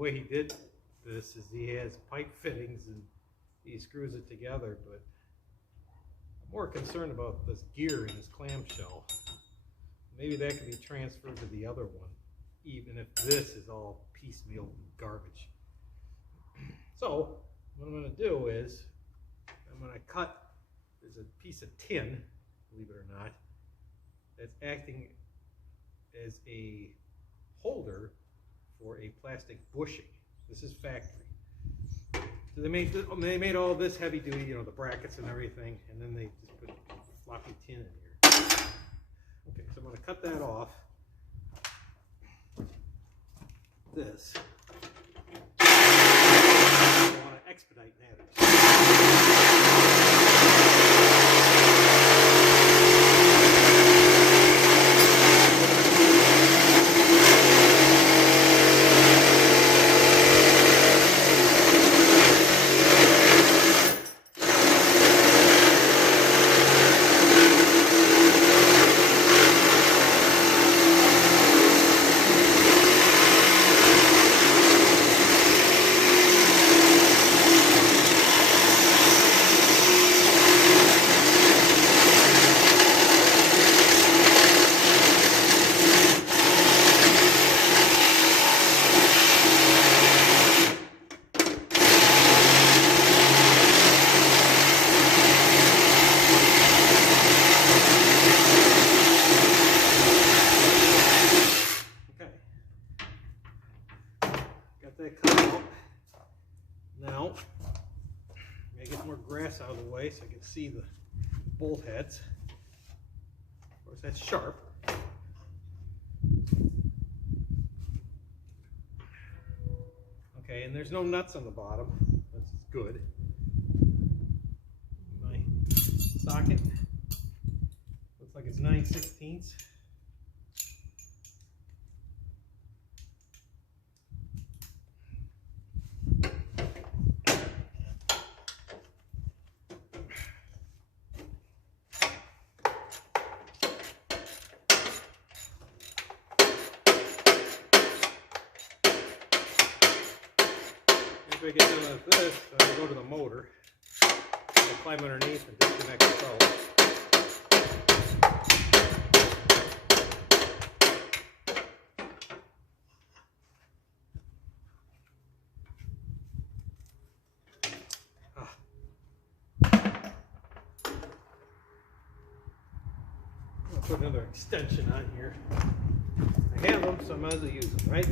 way he did this is he has pipe fittings and he screws it together, but I'm more concerned about this gear in his clamshell. Maybe that can be transferred to the other one, even if this is all piecemeal garbage. So what I'm going to do is I'm going to cut, there's a piece of tin, believe it or not, that's acting as a holder for a plastic bushing. This is factory. So they made all this heavy duty, you know, the brackets and everything, and then they just put floppy tin in here. Okay, so I'm going to cut that off. This. I want to expedite matters. Now, I'm going to get more grass out of the way so I can see the bolt heads. Of course, that's sharp. Okay, and there's no nuts on the bottom. That's good. My socket looks like it's 9/16. After I get done with this, I'm going to go to the motor. I'll climb underneath and disconnect the belt. I'll put another extension on here. I have them, so I might as well use them, right?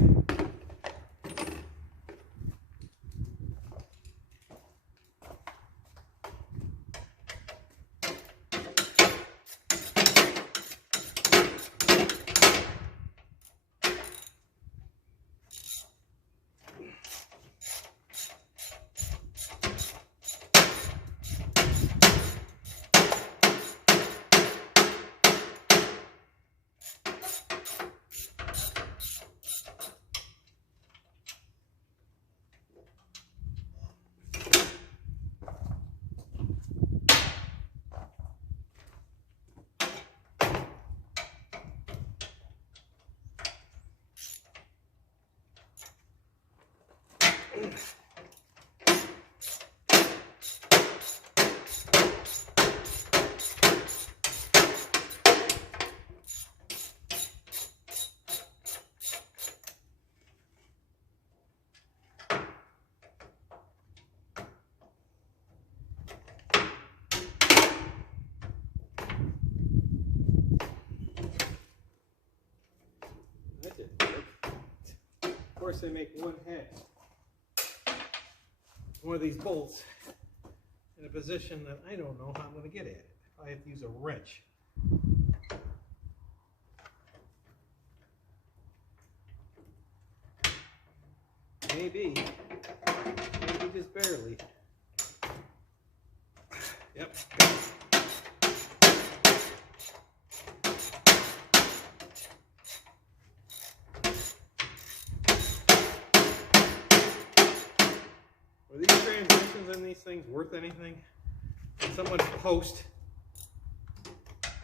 That didn't work. Of course, they make one of these bolts in a position that I don't know how I'm going to get at it. I have to use a wrench. Maybe just barely. Yep. Are these transmissions in these things worth anything? Can someone post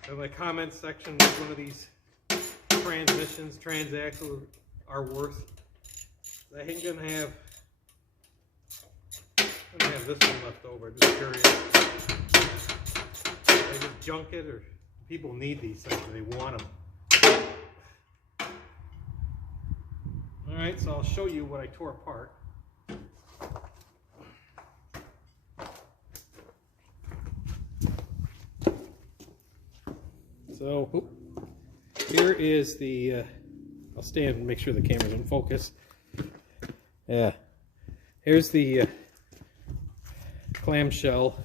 in the comments section what one of these transmissions, transaxles, are worth? I ain't gonna have this one left over. I'm just curious. Did I just junk it, or people need these things and they want them? All right, so I'll show you what I tore apart. So here is the, I'll stand and make sure the camera's in focus. Yeah, here's the clamshell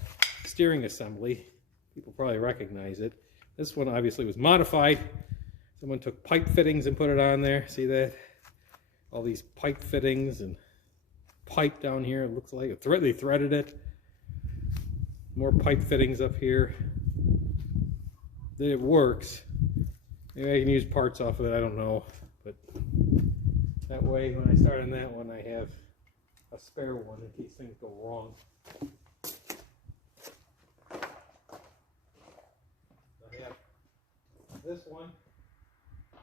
steering assembly. People probably recognize it. This one obviously was modified. Someone took pipe fittings and put it on there. See that? All these pipe fittings and pipe down here. It looks like they threaded it. More pipe fittings up here. It works. Maybe I can use parts off of it, I don't know. But that way, when I start on that one, I have a spare one in case things go wrong. I have this one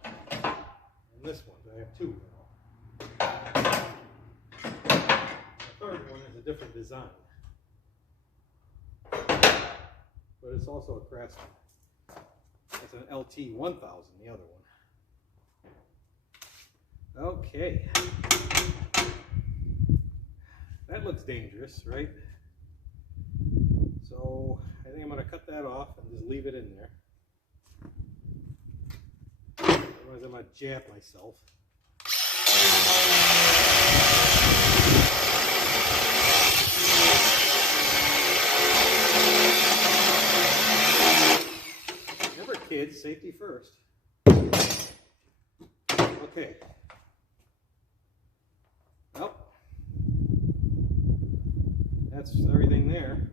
and this one. I have two now. The third one is a different design. But it's also a Craftsman. It's an LT4000, the other one. Okay. That looks dangerous, right? So I think I'm going to cut that off and just leave it in there. Otherwise I'm going to jab myself. Kids, safety first. Okay. Well, that's everything there.